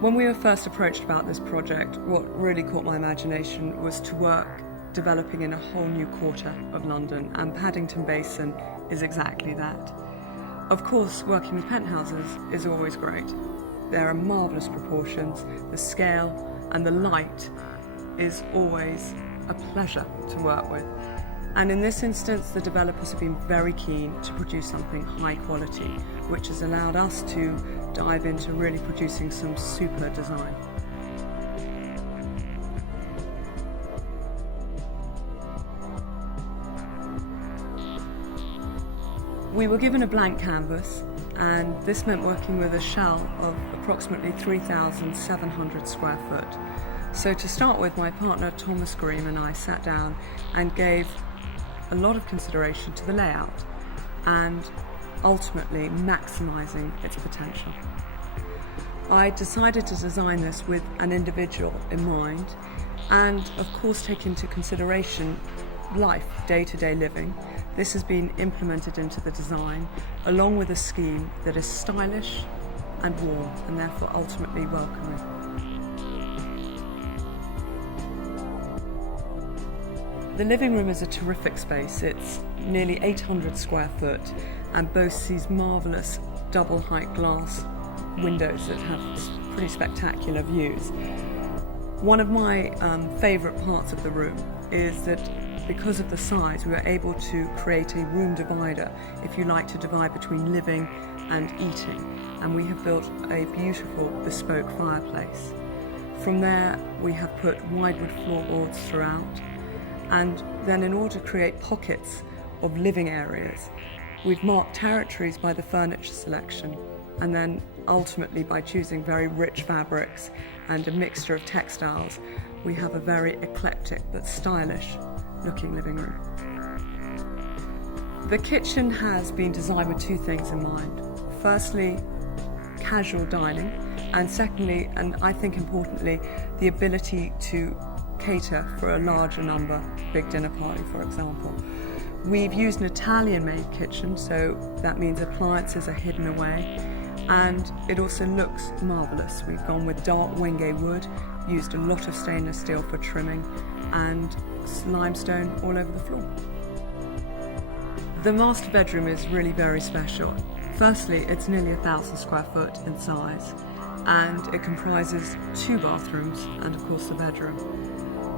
When we were first approached about this project, what really caught my imagination was to work developing in a whole new quarter of London, and Paddington Basin is exactly that. Of course, working with penthouses is always great. There are marvellous proportions, the scale and the light is always a pleasure to work with. And in this instance, the developers have been very keen to produce something high quality, which has allowed us to dive into really producing some super design. We were given a blank canvas, and this meant working with a shell of approximately 3,700 square foot. So to start with, my partner Thomas Green and I sat down and gave a lot of consideration to the layout and ultimately maximising its potential. I decided to design this with an individual in mind and of course take into consideration life, day-to-day living. This has been implemented into the design along with a scheme that is stylish and warm and therefore ultimately welcoming. The living room is a terrific space. It's nearly 800 square foot and boasts these marvellous double height glass windows that have pretty spectacular views. One of my favourite parts of the room is that because of the size, we were able to create a room divider, if you like, to divide between living and eating. And we have built a beautiful bespoke fireplace. From there, we have put widewood floorboards throughout. And then in order to create pockets of living areas, we've marked territories by the furniture selection and then ultimately by choosing very rich fabrics and a mixture of textiles, we have a very eclectic but stylish looking living room. The kitchen has been designed with two things in mind. Firstly, casual dining, and secondly, and I think importantly, the ability to cater for a larger number, big dinner party for example. We've used an Italian-made kitchen, so that means appliances are hidden away, and it also looks marvellous. We've gone with dark wenge wood, used a lot of stainless steel for trimming, and limestone all over the floor. The master bedroom is really very special. Firstly, it's nearly 1,000 square foot in size, and it comprises 2 bathrooms and of course the bedroom.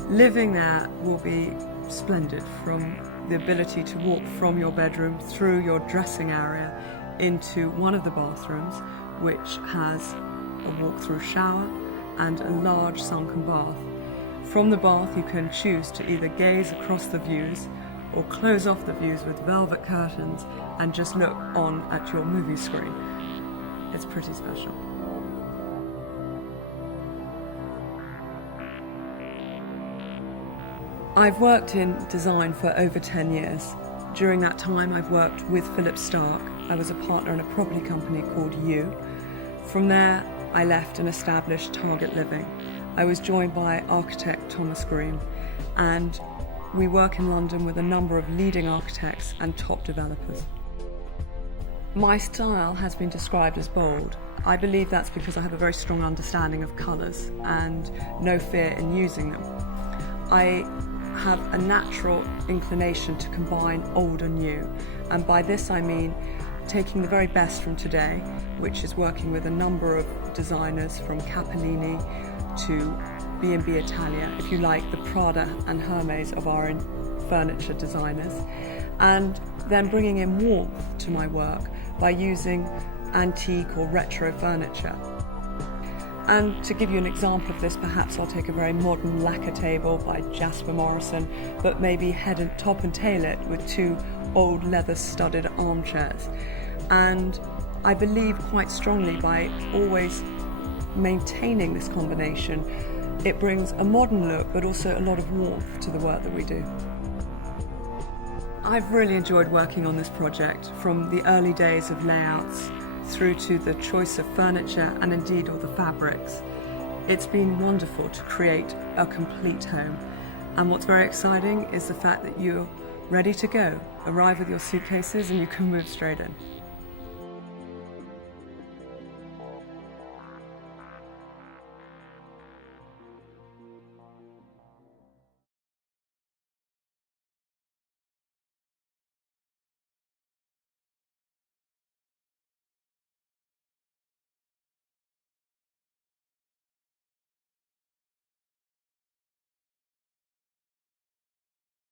Living there will be splendid, from the ability to walk from your bedroom through your dressing area into one of the bathrooms, which has a walk-through shower and a large sunken bath. From the bath you can choose to either gaze across the views or close off the views with velvet curtains and just look on at your movie screen. It's pretty special. I've worked in design for over 10 years. During that time I've worked with Philip Stark. I was a partner in a property company called U. From there I left and established Target Living. I was joined by architect Thomas Green, and we work in London with a number of leading architects and top developers. My style has been described as bold. I believe that's because I have a very strong understanding of colours and no fear in using them. I have a natural inclination to combine old and new, and by this I mean taking the very best from today, which is working with a number of designers from Capellini to B&B Italia, if you like, the Prada and Hermes of our furniture designers, and then bringing in warmth to my work by using antique or retro furniture. And to give you an example of this, perhaps I'll take a very modern lacquer table by Jasper Morrison, but maybe top and tail it with 2 old leather-studded armchairs. And I believe quite strongly by always maintaining this combination, it brings a modern look but also a lot of warmth to the work that we do. I've really enjoyed working on this project, from the early days of layouts through to the choice of furniture and indeed all the fabrics. It's been wonderful to create a complete home, and what's very exciting is the fact that you're ready to go. Arrive with your suitcases and you can move straight in.